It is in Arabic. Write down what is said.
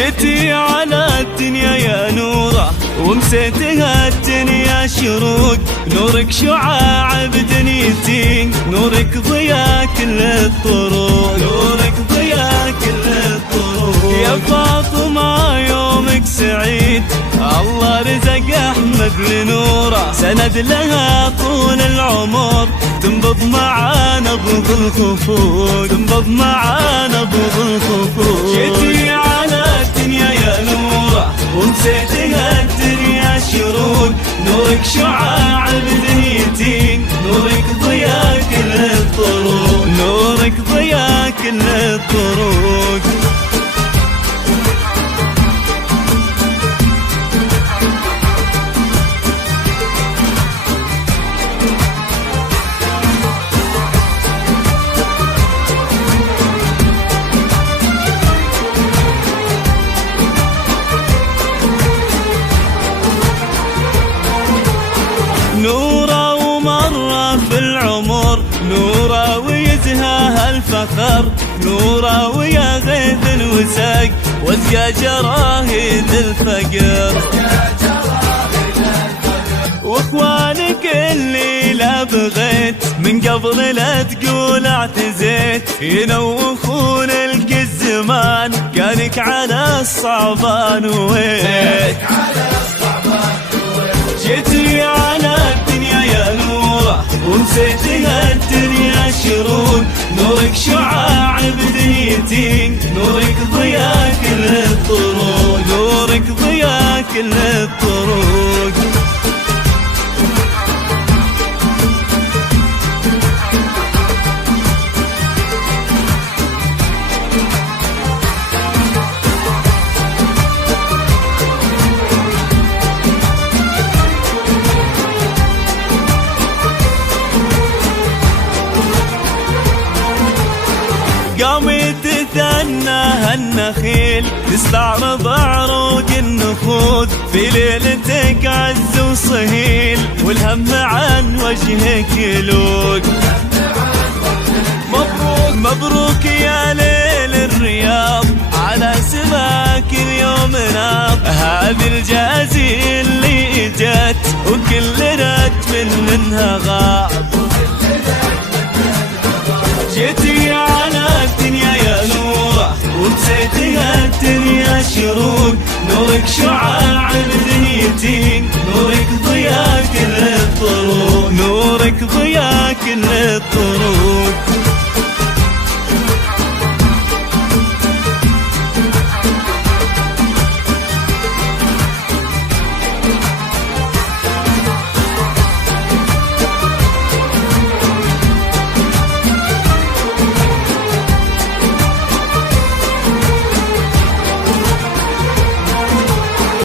جيتي على الدنيا يا نورة ومسيتها الدنيا شروق، نورك شعاع بدنيتي، نورك ضياء كل الطرق، نورك ضياء كل الطرق. يا فاطمة يومك سعيد، الله رزق أحمد لنوره، سند لها طول العمر، تنبض معاه نبض الخفوق، تنبض معاه نبض الخفوق. جيتي على الدنيا يا نورة ومسيتها الدنيا شروق، نورك شعاع بدنيتي، نورك ضياء كل الطرق، نورك ضياء كل الطرق. نورة ومرة في العمر، نورة ويزهاها الفخر، نورة ويا غيث الوساق، واسقى جراهيد الفقر. واخوانك اللي لا بغيت من قبل لا تقول اعتزيت، ينوخون لك الزمان، كانك على الصعبان ويت. جيتي على الدنيا يا نورة ومسيتها الدنيا شروق، نورك شعاع بدنيتي، نورك ضياء كل الطرق، نورك ضياء كل الطرق. قامت تثنى النخيل، تستعرض عروق النخود، في ليلتك عز وصهيل، والهم عن وجهك يلوق. مبروك مبروك يا ليل الرياض، على سماك اليوم ناض، هذه الجازي اللي جت، وكل رتب منها غاب. جيتي على الدنيا يا نورة ومسيتها الدنيا شروق، نورك شعاع بدنيتي، نورك ضياء كل الطرق، نورك ضياء كل الطرق.